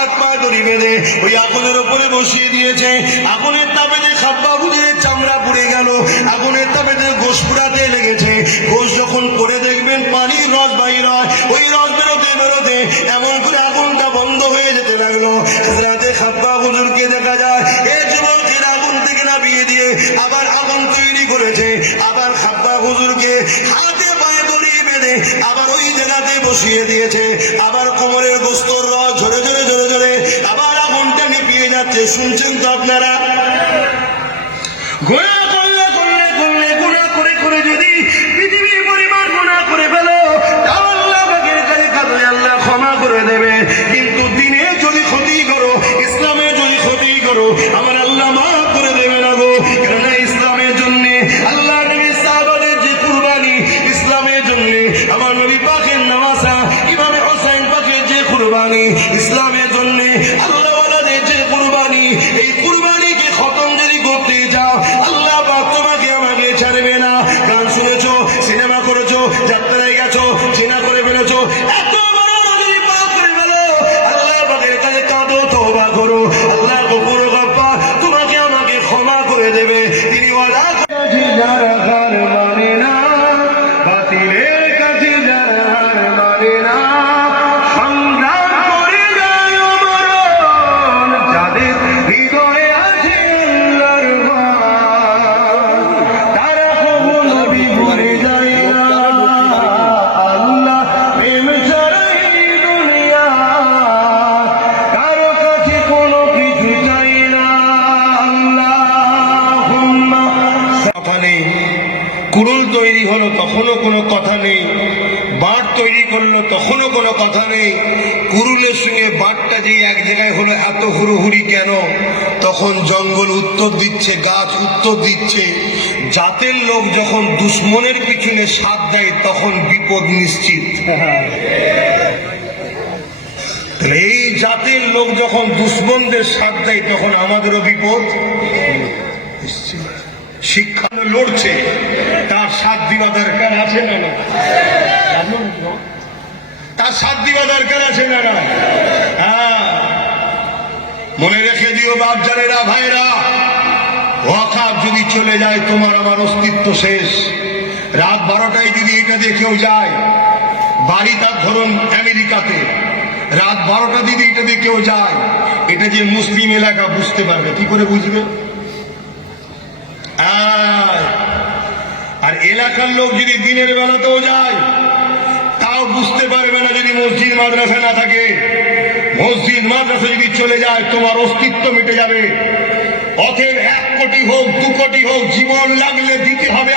হাত পা দড়ি বেঁধে ওই আগুনের উপরে বসিয়ে দিয়েছে। আগুনের তাপেতে খাব্বা হুজুরের চামড়া পুড়ে গেল, আগুনের তাপেতে গোশ পুড়াতে লেগেছে। গোশ যখন পড়ে দেখবেন পানির রস বাইর হয়, ওই রস বেরোতে বেরোতে এমন করে আগুনটা বন্ধ হয়ে যেতে লাগলো। হযরতে খাব্বা হুজুরকে দেখা যায় এই যুবকের আগুন থেকে নামিয়ে দিয়ে আবার আগুন তৈরি করেছে। আবার খাব্বা হুজুরকে হাতে পায়ে দড়ি বেঁধে আবার ওই জায়গাতে বসিয়ে দিয়েছে। আবার কোমরের গোস্তর রস ঝরে ঝরে ঝরে ঝরে আবার আগুনটা নিভিয়ে যাচ্ছে। শুনছেন তো আপনারা? গুনাহ করলে করলে করলে গুনাহ করে করে যদি পৃথিবীর পরিমাণ গুনাহ করে ফেলো, তাও আল্লাহ পাকের কাছে কাঁদো, আল্লাহ ক্ষমা করে দেবে। কিন্তু দিনে যদি ক্ষতি করো, ইসলামে যদি ক্ষতি করো, আমার আল্লাহ মাফ করে দেবে না গো। কেননা ইসলামের জন্য আল্লাহ নবী সাহাবাদের যে কুরবানি, ইসলামের জন্য আমার নবী পাকের নওয়াসা ইমামে হোসেন পাকের যে কুরবানি, ইসলামের জন্য আল্লাহ ওয়ালাদের যে কুরবানি, এই কুরবানিকে খতম যদি করতে যাও, আল্লাহ পাক তোমাকে আমাকে ছাড়বে না। গান শুনেছো, সিনেমা করেছো, যাত্রায় গেছো, জিনা করে ফেলেছো, এত বড় যদি পাপ করে ফেলো, আল্লাহ পাকের কাছে কাঁদো, তওবা করো, আল্লাহ গফুর গফফার তোমাকে আমাকে ক্ষমা করে দেবে। তিনি ওয়াদা করেছেন যারা হার মানে না, বাতিলের কাছে যারা হার মানে না, সংগ্রাম করে যায় মরণ, যাদের হৃদয়ে আছে আল্লাহর ভয়, তারা কবু নবী ভুলে যায় না। আল্লাহ প্রেম ছাড়া এই দুনিয়া কারো কাছে কোনো কিছু চাই না। আল্লাহুম্মা কথা নেই, কুড়ুল তৈরি হলো তখনও কোনো কথা নেই, বাঁট তৈরি করলো তখনও কোনো কথা নেই। কুড়ুলের সঙ্গে বাঁটটা যে এক জায়গায় হলো, এত হুড়োহুড়ি কেন? তখন জঙ্গল উত্তর দিচ্ছে, গাছ উত্তর দিচ্ছে। জাতের লোক যখন দুশ্মনের পিছনে সাথ দেয় তখন বিপদ নিশ্চিত। এই জাতের লোক যখন দুশ্মনদের সাথ দেয় তখন আমাদেরও বিপদ নিশ্চিত। শিক্ষা লড়ছে, তার সাথ দিবা দরকার আছে না না? তার সাথ দিবা দরকার আছে না না? হ্যাঁ, মনে রেখে দিও বাপজানেরা, ভাইরা, ওয়াকাব যদি চলে যায় তোমার আমার অস্তিত্ব শেষ। রাত 12টায় যদি এটা দিয়ে কেউ যায়, বাড়ি তার ধরুন আমেরিকাতে, রাত 12টা যদি এটা দিয়ে কেউ যায়, এটা যে মুসলিম এলাকা বুঝতে পারবে কি করে? বুঝবে? আর এলাকার লোক যদি দিনের বেলাতেও যায় তাও বুঝতে পারবে না যদি মসজিদ মাদ্রাসা না থাকে। মসজিদ মাদ্রাসা যদি চলে যায় তোমার অস্তিত্ব মিটে যাবে। অতএব 1 কোটি হোক 2 কোটি হোক, জীবন লাগলে দিতে হবে